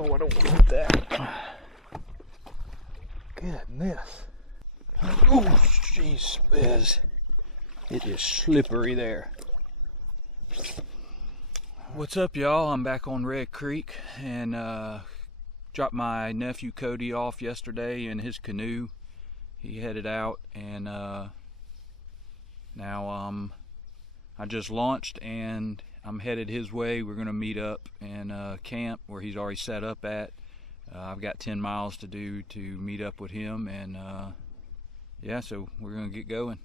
Oh, I don't want that. Goodness. Oh, jeez, whiz. It is slippery there. What's up, y'all? I'm back on Red Creek and dropped my nephew Cody off yesterday in his canoe. He headed out, and now I just launched and I'm headed his way. We're gonna meet up and camp where he's already set up at. I've got 10 miles to do to meet up with him, and yeah, so we're gonna get going.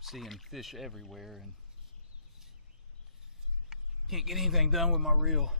Seeing fish everywhere and can't get anything done with my reel.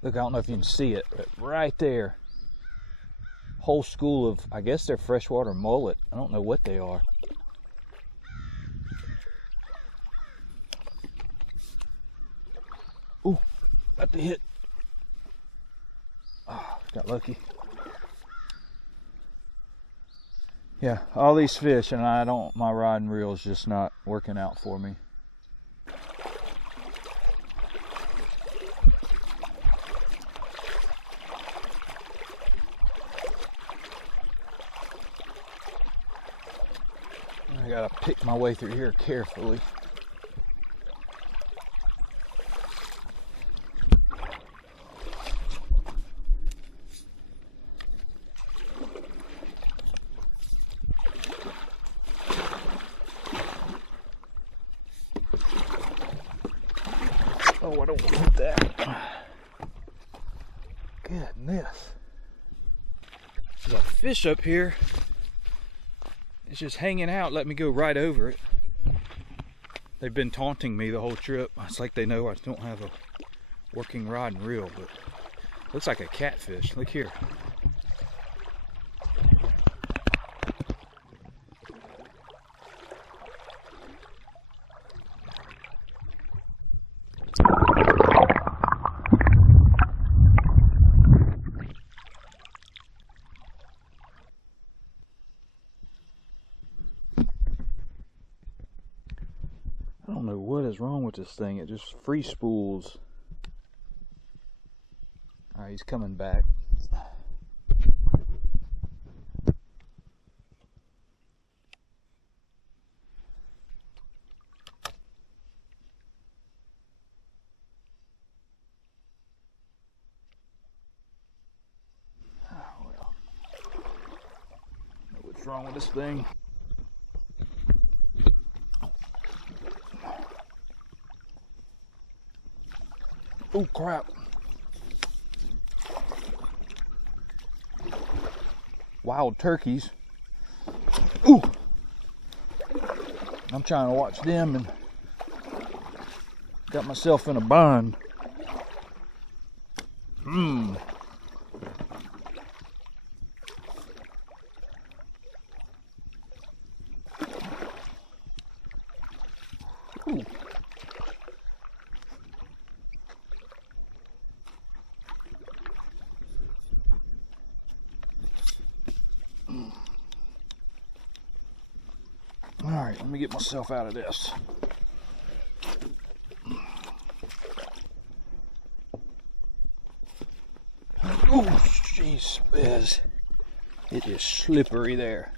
Look, I don't know if you can see it, but right there, whole school of, I guess they're freshwater mullet. I don't know what they are. Ooh, got the hit. Oh, got lucky. Yeah, all these fish, and my rod and reel is just not working out for me. I gotta pick my way through here carefully. Oh, I don't want that. Goodness. There's a fish up here. It's just hanging out, let me go right over it. They've been taunting me the whole trip. It's like they know I don't have a working rod and reel, but it looks like a catfish. Look here. I don't know what is wrong with this thing. It just free spools. Alright, he's coming back. Oh, well. I don't know what's wrong with this thing. Oh crap. Wild turkeys. Ooh. I'm trying to watch them and got myself in a bind. Alright, let me get myself out of this. Oh, jeez whiz. It is slippery there.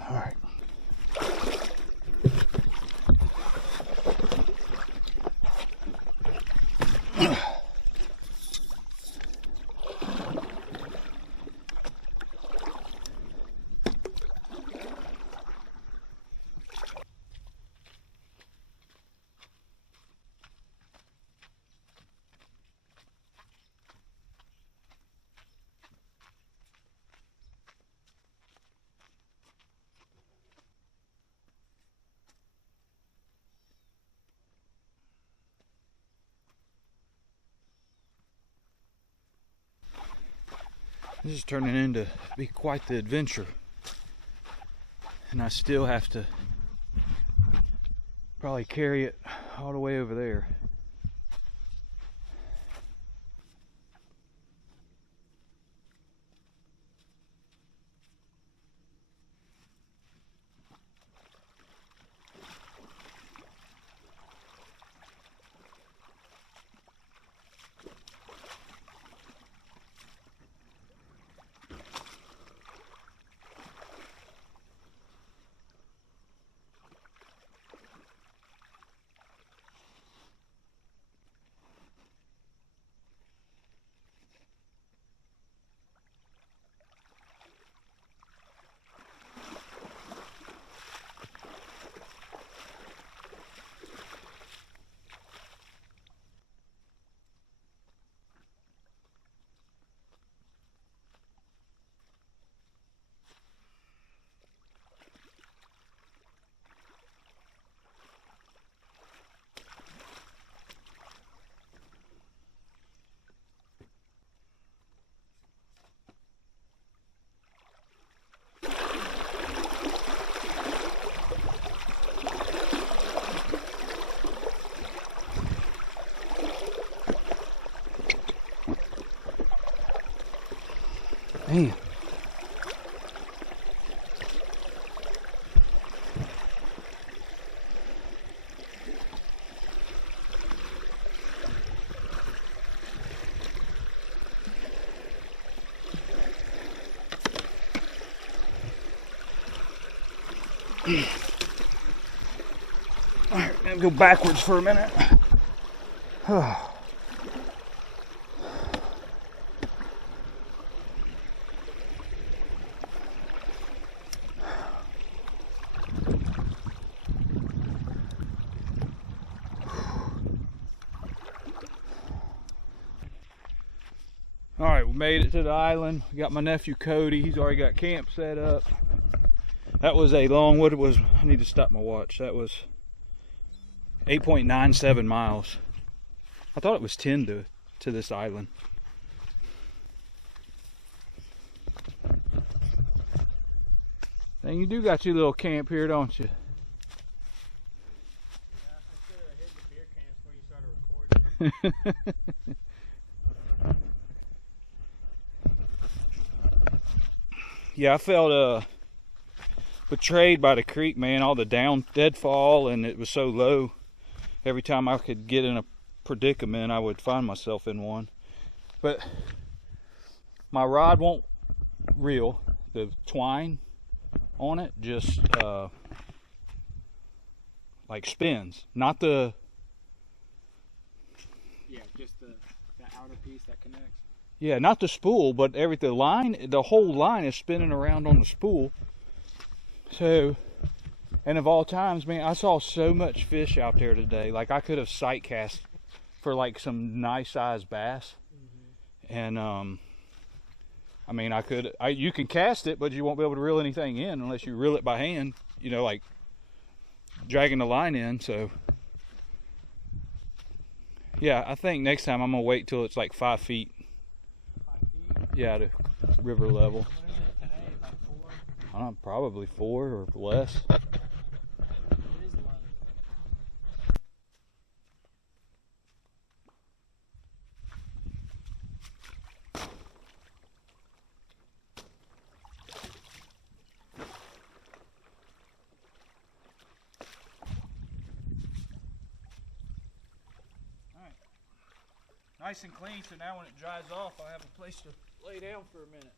Alright. This is turning into be quite the adventure, and I still have to probably carry it all the way over there. Man. All right, I'm gonna go backwards for a minute. All right, we made it to the island. We got my nephew Cody. He's already got camp set up. That was a long, what it was, I need to stop my watch. That was 8.97 miles. I thought it was 10 to this island. And you do got your little camp here, don't you? Yeah, I should have hit the beer cans before you started recording. Yeah, I felt betrayed by the creek, man. All the deadfall, and it was so low. Every time I could get in a predicament, I would find myself in one. But my rod won't reel. The twine on it just like spins, not the Just the outer piece that connects. Yeah, not the spool, but the line, the whole line is spinning around on the spool. So, and of all times, man, I saw so much fish out there today. Like, I could have sight cast for like some nice sized bass. And I mean, you can cast it, but you won't be able to reel anything in unless you reel it by hand, you know, like dragging the line in. So yeah, I think next time I'm gonna wait till it's like 5 feet. 5 feet? Yeah, to river level. What is it today? Like 4? I don't know, probably 4 or less. It is low. nice and clean, so now when it dries off, I have a place to lay down for a minute.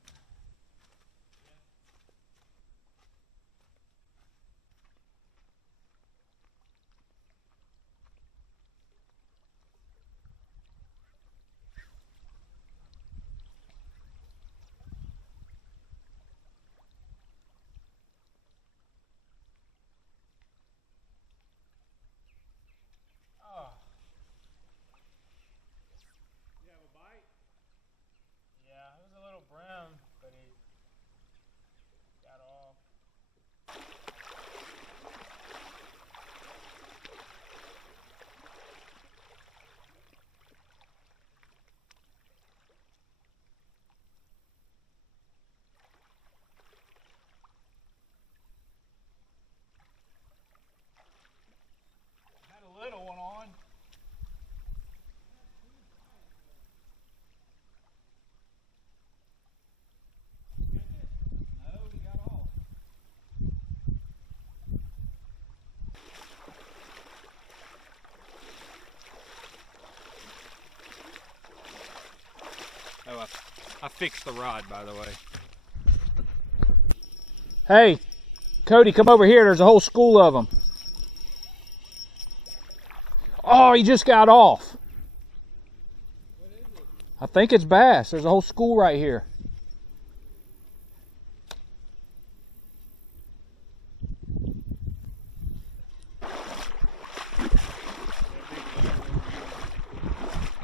Brown, but he got off. Had a little one on. Oh, I fixed the rod, by the way. Hey, Cody, come over here. There's a whole school of them. Oh, he just got off. What is it? I think it's bass. There's a whole school right here.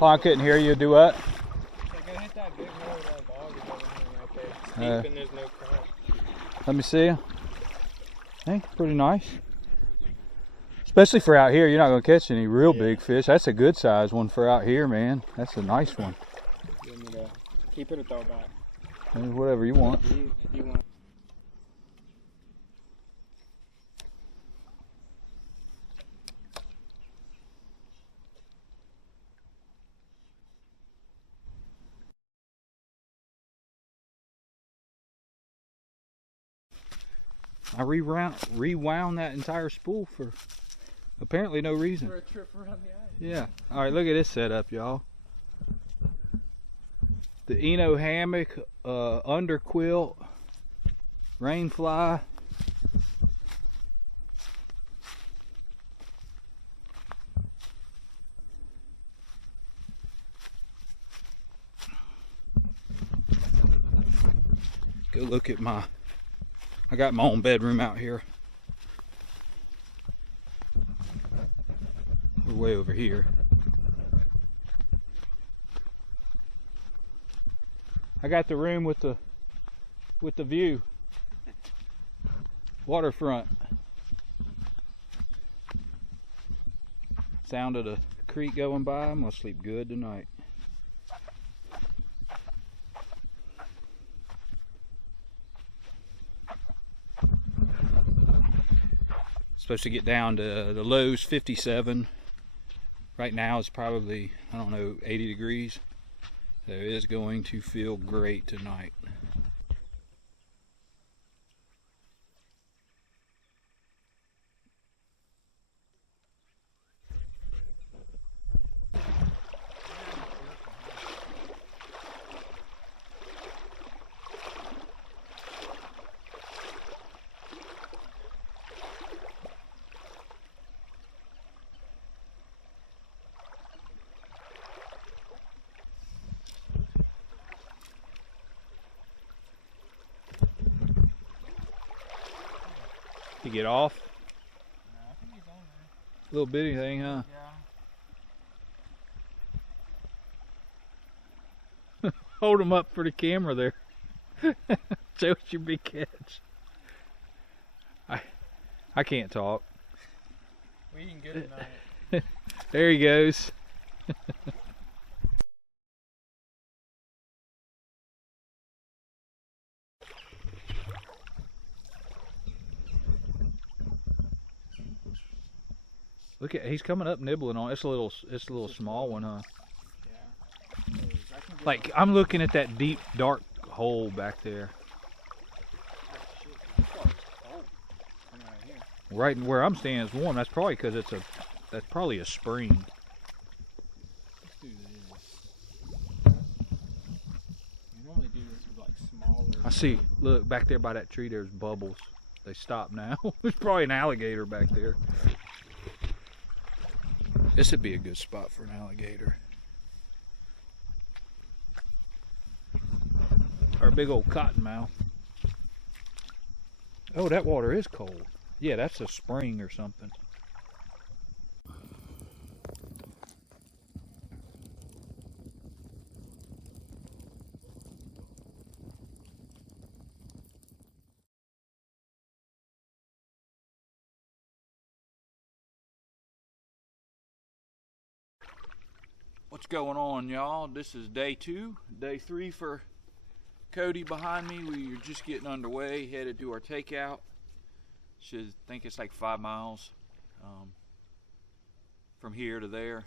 Oh, I couldn't hear you. Do what? Go hit that big hole that log is over here right there. It's deep and there's no current. Let me see. Hey, pretty nice. Especially for out here, you're not going to catch any real big fish. That's a good size one for out here, man. That's a nice one. You want me to keep it or throw it back? Whatever you want. You want. I rewound that entire spool for apparently no reason. For a trip around the island. Yeah. All right, look at this setup, y'all. The Eno hammock, under quilt, rain fly. Go look at I got my own bedroom out here. We're way over here. I got the room with the view. Waterfront. Sound of the creek going by. I'm gonna sleep good tonight. Supposed to get down to the lows 57. Right now it's probably, I don't know, 80 degrees. So it is going to feel great tonight. You get off? No, I think he's on there. Little bitty thing, huh? Yeah. Hold them up for the camera there. Show us your big catch. I can't talk. We eating good tonight. There he goes. Look at, he's coming up nibbling on. It's a little small one, huh? Yeah. Like, I'm looking at that deep dark hole back there. Right where I'm standing is warm. That's probably because that's probably a spring. Let's do this. I see, look, back there by that tree, there's bubbles. They stopped now. There's probably an alligator back there. This would be a good spot for an alligator. Or a big old cottonmouth. Oh, that water is cold. Yeah, that's a spring or something. What's going on, y'all? This is day 2, day 3 for Cody behind me. We are just getting underway, headed to our takeout. Should think it's like 5 miles from here to there,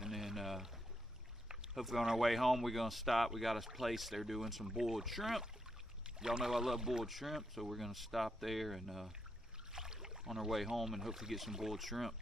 and then hopefully on our way home we're gonna stop. We got a place they're doing some boiled shrimp. Y'all know I love boiled shrimp, so we're gonna stop there and on our way home and hopefully get some boiled shrimp.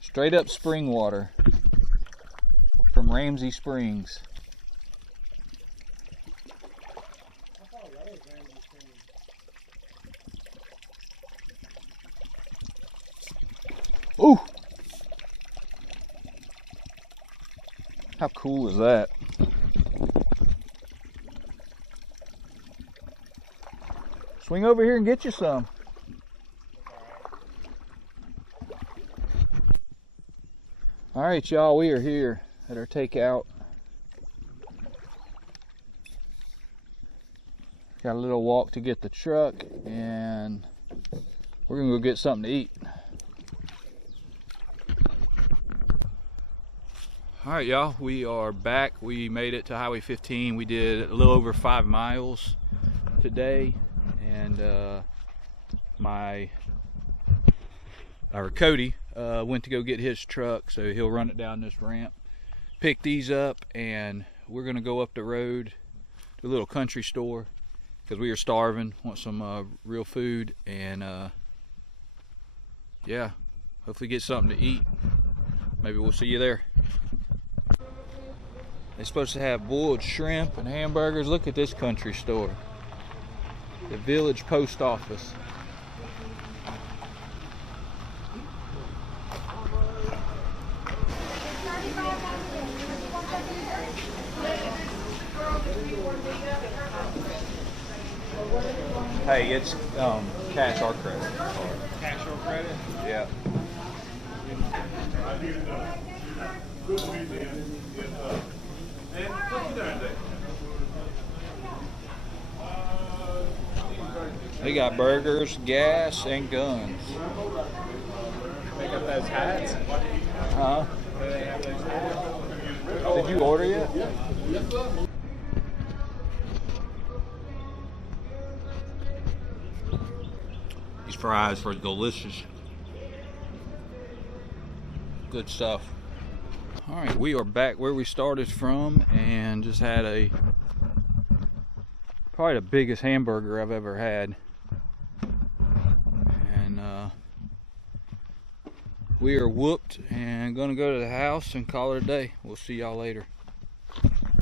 Straight up spring water from Ramsey Springs. Ooh! How cool is that? Swing over here and get you some. All right, y'all, we are here at our takeout. Got a little walk to get the truck, and we're gonna go get something to eat. All right, y'all, we are back. We made it to Highway 15. We did a little over 5 miles today, and Cody went to go get his truck, so he'll run it down this ramp, pick these up, and we're gonna go up the road to a little country store because we are starving, want some real food, and yeah, hopefully get something to eat. Maybe we'll see you there. They're supposed to have boiled shrimp and hamburgers. Look at this country store, the Village Post Office. Hey, it's cash or credit. Cash or credit? Yeah. They got burgers, gas, and guns. They got those hats? Huh? Do they have those hats? Did you order yet? Yeah. These fries are delicious. Good stuff. All right, we are back where we started from and just had probably the biggest hamburger I've ever had. And we are whooped and gonna go to the house and call it a day. We'll see y'all later.